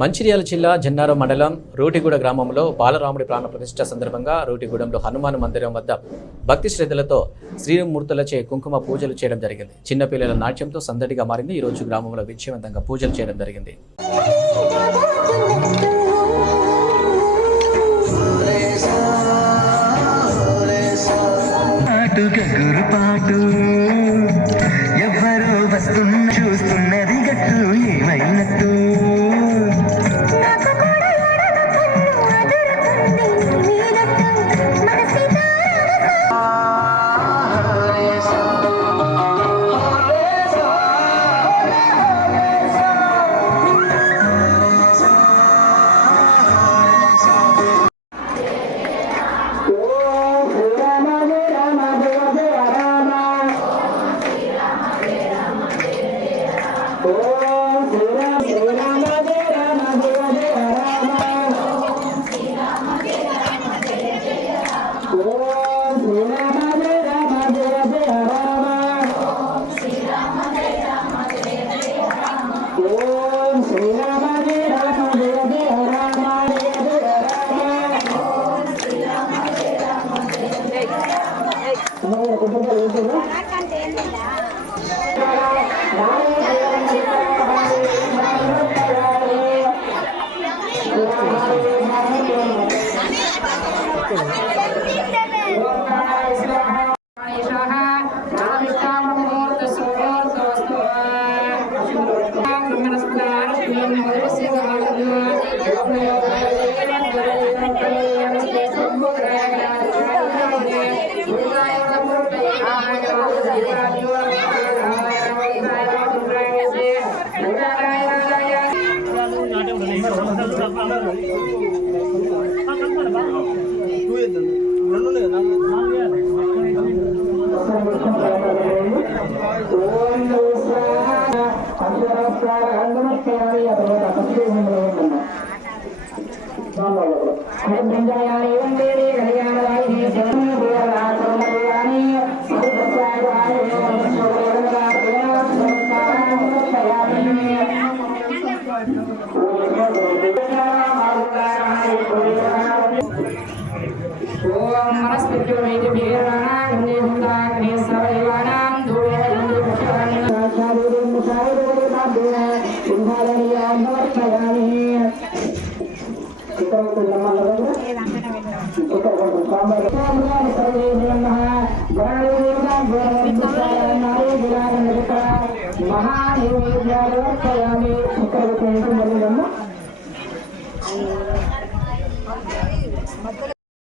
మంచిర్యాల జిల్లా జన్నారం మండలం రోటిగూడ గ్రామంలో బాలరాముడి ప్రాణ ప్రతిష్ఠ సందర్భంగా రోటిగూడెంలో హనుమాన్ మందిరం వద్ద భక్తి శ్రద్ధలతో శ్రీమూర్తులచే కుంకుమ పూజలు చేయడం జరిగింది. చిన్నపిల్లల నాట్యంతో సందడిగా మారింది. ఈ రోజు గ్రామంలో విజయవంతంగా పూజలు చేయడం జరిగింది. చూస్తున్నది గట్టు ఏమైనట్టు